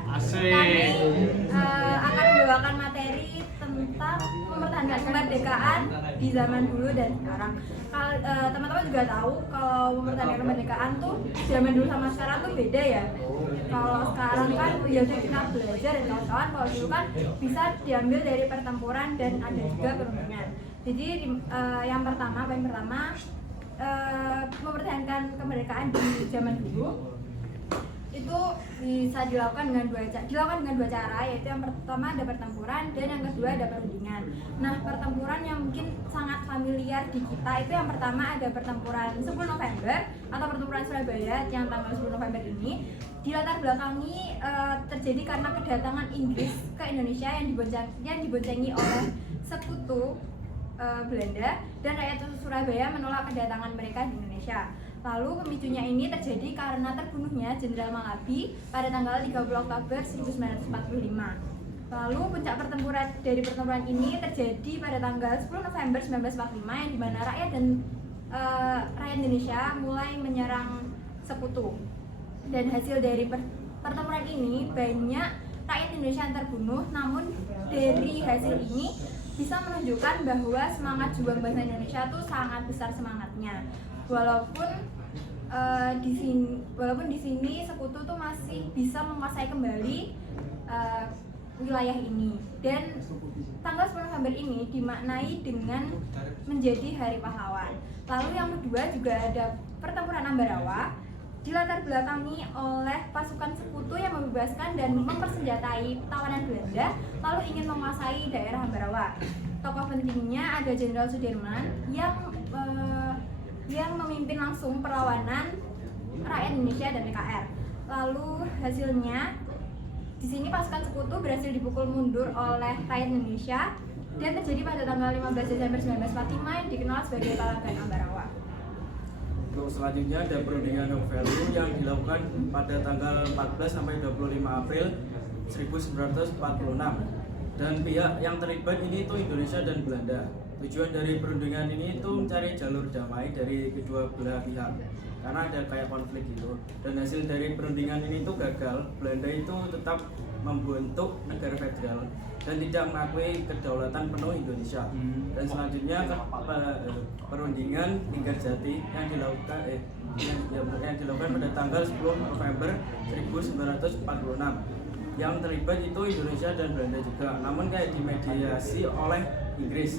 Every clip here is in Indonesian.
kami akan membawakan materi tentang mempertahankan kemerdekaan di zaman dulu dan sekarang. Kalau teman-teman juga tahu kalau mempertahankan kemerdekaan tuh zaman dulu sama sekarang tuh beda ya. Kalau sekarang kan ya kita belajar dan kawan-kawan, kalau dulu kan bisa diambil dari pertempuran dan ada juga perundingan. Jadi yang pertama mempertahankan kemerdekaan di zaman dulu itu bisa dilakukan dengan dua cara, yaitu yang pertama ada pertempuran dan yang kedua ada perundingan. Nah, pertempuran yang mungkin sangat familiar di kita itu yang pertama ada pertempuran 10 November atau pertempuran Surabaya yang tanggal 10 November ini dilatar belakangi terjadi karena kedatangan Inggris ke Indonesia yang diboncengi oleh sekutu Belanda, dan rakyat Surabaya menolak kedatangan mereka di Indonesia. Lalu pemicunya ini terjadi karena terbunuhnya Jenderal Malabi pada tanggal 30 Oktober 1945. Lalu puncak pertempuran ini terjadi pada tanggal 10 November 1945 yang dimana rakyat Indonesia mulai menyerang sekutu. Dan hasil dari pertempuran ini banyak rakyat Indonesia yang terbunuh, namun dari hasil ini bisa menunjukkan bahwa semangat juang bangsa Indonesia itu sangat besar semangatnya. Walaupun di sini sekutu tuh masih bisa menguasai kembali wilayah ini, dan tanggal 10 November ini dimaknai dengan menjadi Hari Pahlawan. Lalu yang kedua juga ada pertempuran Ambarawa, dilatar belakangi oleh pasukan sekutu yang membebaskan dan mempersenjatai tawanan Belanda lalu ingin menguasai daerah Ambarawa. Tokoh pentingnya ada Jenderal Sudirman yang memimpin langsung perlawanan rakyat Indonesia dan PKR. Lalu hasilnya di sini pasukan sekutu berhasil dipukul mundur oleh rakyat Indonesia dan terjadi pada tanggal 15 Desember 1945 yang dikenal sebagai Palagan Ambarawa. Untuk selanjutnya ada perundingan Novello yang dilakukan pada tanggal 14 sampai 25 April 1946. Dan pihak yang terlibat ini itu Indonesia dan Belanda. Tujuan dari perundingan ini itu mencari jalur damai dari kedua belah pihak karena ada kayak konflik gitu. Dan hasil dari perundingan ini itu gagal. Belanda itu tetap membentuk negara federal dan tidak mengakui kedaulatan penuh Indonesia. Dan selanjutnya perundingan Linggarjati yang dilakukan pada tanggal 10 November 1946. Yang terlibat itu Indonesia dan Belanda juga, namun kayak dimediasi oleh Inggris.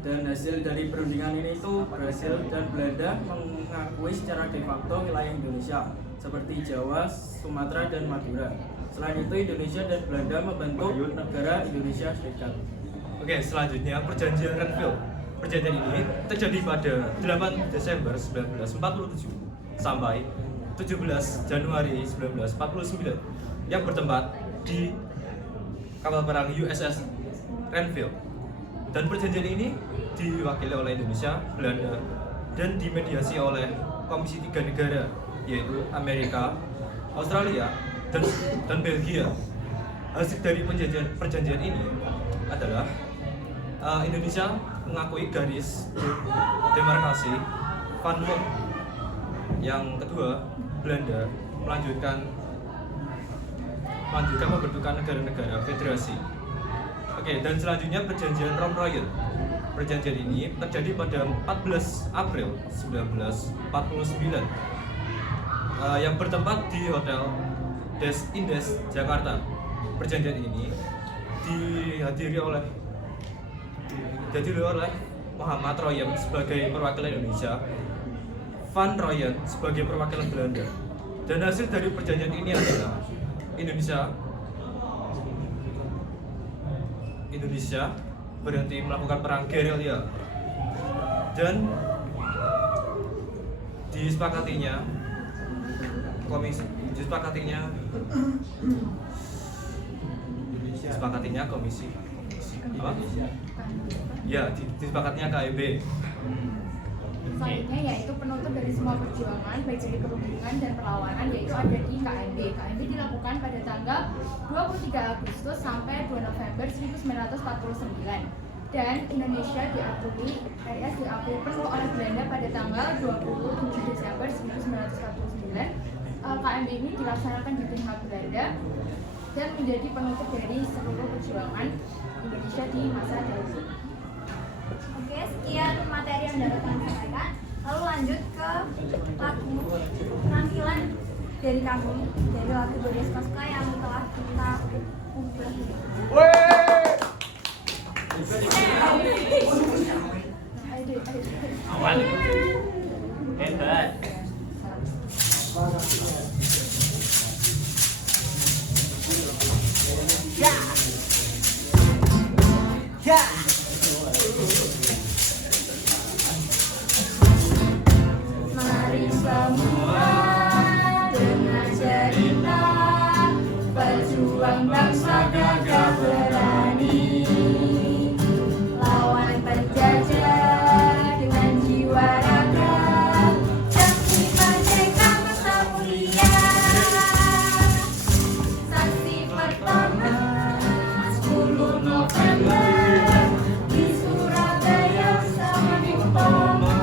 Dan hasil dari perundingan ini itu berhasil dan Belanda mengakui secara de facto wilayah Indonesia seperti Jawa, Sumatera, dan Madura. Selain itu Indonesia dan Belanda membentuk negara Indonesia Serikat. Oke, selanjutnya perjanjian Renville. Perjanjian ini terjadi pada 8 Desember 1947 sampai 17 Januari 1949 yang bertempat di kapal perang USS Renville. Dan perjanjian ini diwakili oleh Indonesia, Belanda, dan dimediasi oleh Komisi 3 negara, yaitu Amerika, Australia, dan Belgia. Hasil dari perjanjian ini adalah Indonesia mengakui garis demarkasi Van Wert. Yang kedua, Belanda melanjutkan pembentukan negara-negara federasi. Oke, dan selanjutnya perjanjian Rom-Royen. Perjanjian ini terjadi pada 14 April 1949 yang bertempat di Hotel Des Indes, Jakarta. Perjanjian ini dihadiri oleh Muhammad Royen sebagai perwakilan Indonesia, Van Royen sebagai perwakilan Belanda. Dan hasil dari perjanjian ini adalah Indonesia berhenti melakukan perang gerilya dan disepakatinya komisi apa? Ya, disepakatinya KIB. Selanjutnya yaitu penutup dari semua perjuangan baik dari perundingan dan perlawanan, yaitu ada di KMB. KMB dilakukan pada tanggal 23 Agustus sampai 2 November 1949 dan Indonesia diakui penuh oleh Belanda pada tanggal 27 Desember 1949. KMB ini dilaksanakan di pihak Belanda dan menjadi penutup dari seluruh perjuangan Indonesia di masa dahulu. Oke, sekian materi yang dapat kami sampaikan. Lalu lanjut ke lagu penampilan dari kamu, dari lagu Bodes Koska yang telah kita ubah. Awan. Hebat. Ya. Ya. Mari semua dengar cerita pejuang bangsa gagah berani lawan penjajah dengan jiwa raga demi merdeka bangsa mulia. Saksi pertama 10 November di Surabaya sama Utama.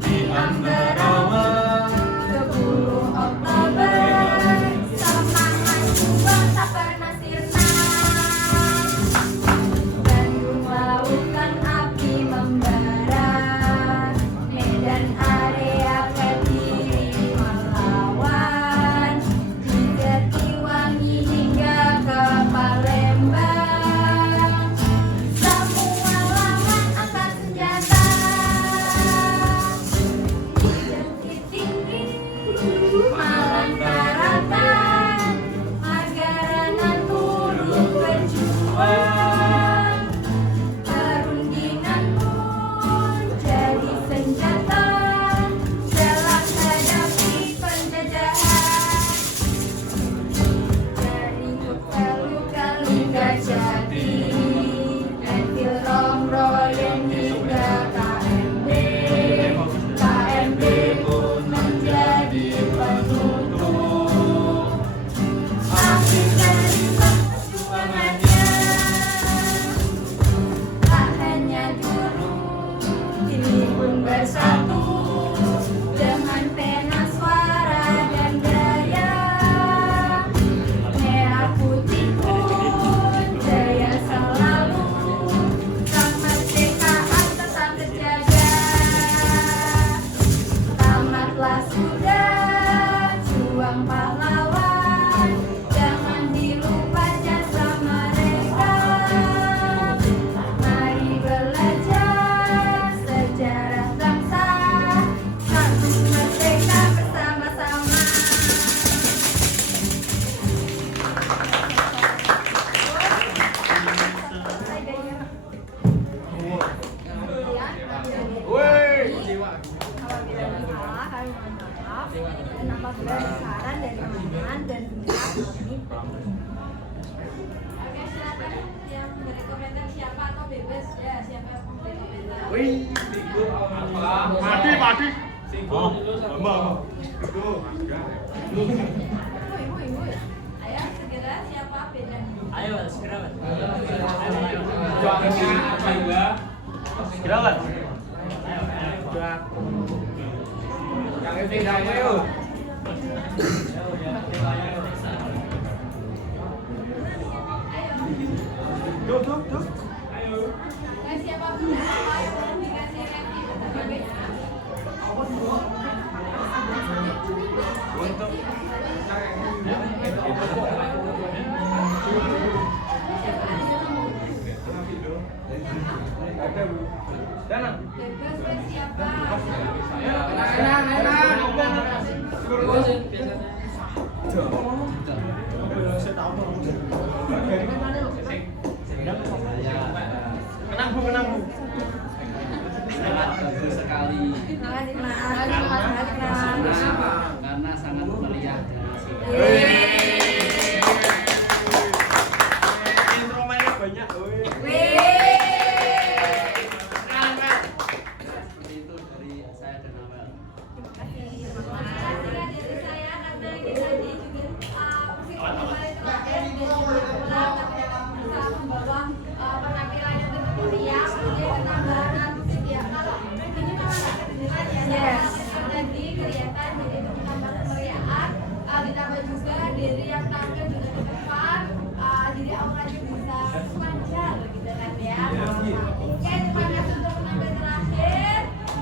Di Ambarawa 10 Oktober semangat juang tak pernah sirna. Bandung lautan api membara, Medan area Kediri melawan, di Jatiwangi hingga ke Palembang. Semua lawan angkat senjata, Bukit Tinggi, Malang Tarakan, Margarangan turun berjuang. Perundingan pun jadi senjata dalam hadapi penjajahan. Dari Hutelu ke Linggarjati, Enfield Rombroyen hingga KMB. KMB pun menjadi penutup akhir dari perjuangannya. Tak hanya dulu, kini pun bersatu dengan pena suara dan daya. Merah putih pun jaya selalu, kemerdekaan tetap terjaga. Tamatlah sudah juang pahlawan, jangan dilupa jasa mereka. Mari belajar sejarah bangsa, satu merdeka bersama-sama. Apabila salah, kami mohon maaf. Dan apabila ada saran dari teman-teman dan pihak kami. Oke, silakan yang memberi komentar siapa atau bebas ya, siapa yang memberi komentar. Mati. Ayo segera siapa beda. Ayo segera. Siapa beda, ayo dikasih reaksi berbeda. Bebas siapa? Menang Bu. Sangat bagus sekali. Karena sangat meriah dan asik. Instrumennya banyak. Seperti itu dari saya dan Amel. Dari saya karena kita di juga kembali terakhir dan juga pulang. berdiri yang tampil di